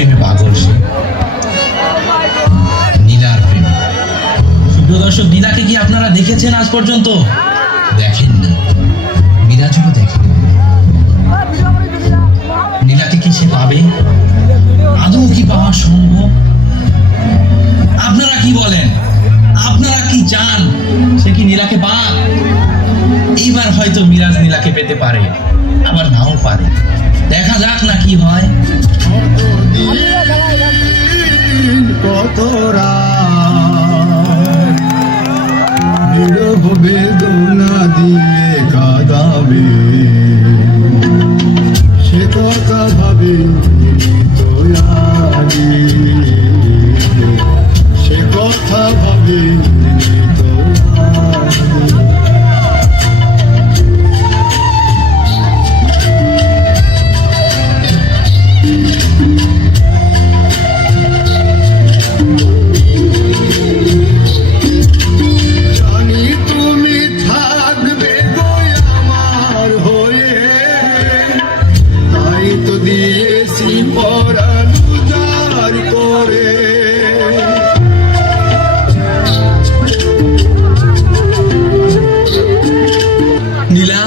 প্রেমে পাগল সে, নীলার প্রেমে। সুপ্রিয় দর্শক, নীলাকে কি আপনারা দেখেছেন আজ পর্যন্ত? দেখেননি, বিরাজও দেখেন। নীলাকে কি সে পাবে? আদৌ কি পাওয়া সম্ভব? আপনারা কি বলেন? আপনারা কি চান সে কি নীলাকে পাক? এইবার হয়তো মিরাজ নীলাকে পেতে পারে, আবার নাও পারে। দেখা যাক না কি হয়। কত নীরব বেদনা দিয়ে কাঁদাবে, সে কথা ভাবে সে কথা ভাবে নীলা,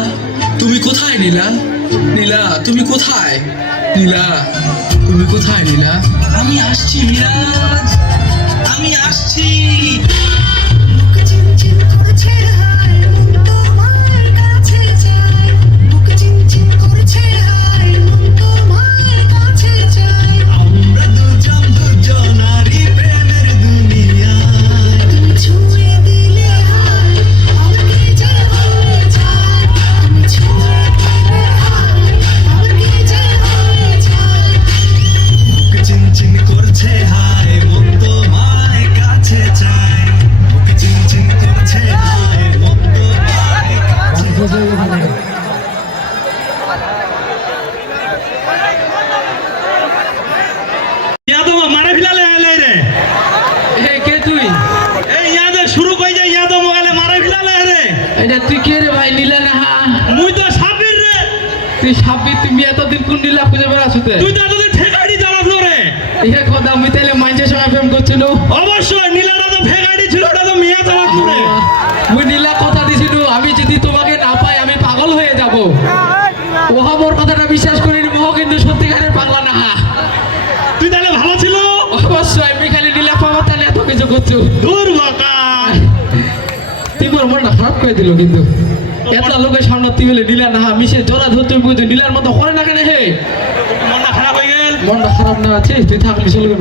তুমি কোথায়? নীলা, নীলা তুমি কোথায়? নীলা তুমি কোথায়? নীলা, আমি আসছি মিরাজ, আমি আসছি। তুই কে রে ভাই? নীলা না? মুই তো সাবির রে। তুই সাবির? তুমি এতদিন কোন নীলা খুঁজে বেড়াচ্ছতে? তুই তো এতদিন ফেকাইডি জ্বালাস রে। ইহে কথা, আমি তাহলে মাইন্সের সঙ্গে প্রেম করছিল। অবশ্যই নীলাটা তো ফেকাইডি ছিল, ওটা তো মিয়া জ্বালাস রে। মুই নীলা কথা দিছিল, আমি যদি তোমাকে না পাই আমি পাগল হয়ে যাব। ওহা মোর কথাটা বিশ্বাস করিনি, মোহ কিন্তু সত্যিকারের পাগলা না। তুই তাহলে ভালো ছিল। অবশ্যই, আমি খালি নীলা পাবো তাহলে এত কিছু করছো। দূর বাকা, তুই মোর মনটা খারাপ করে দিল। কিন্তু এত লোকের সামনে তুই বলে নীলা না, মিশে জোড়া ধরতে বুঝতে নীলার মতো করে না কেন? হে মনটা খারাপ হয়ে গেল। মনটা খারাপ না আছে, তুই থাকলি চলবে।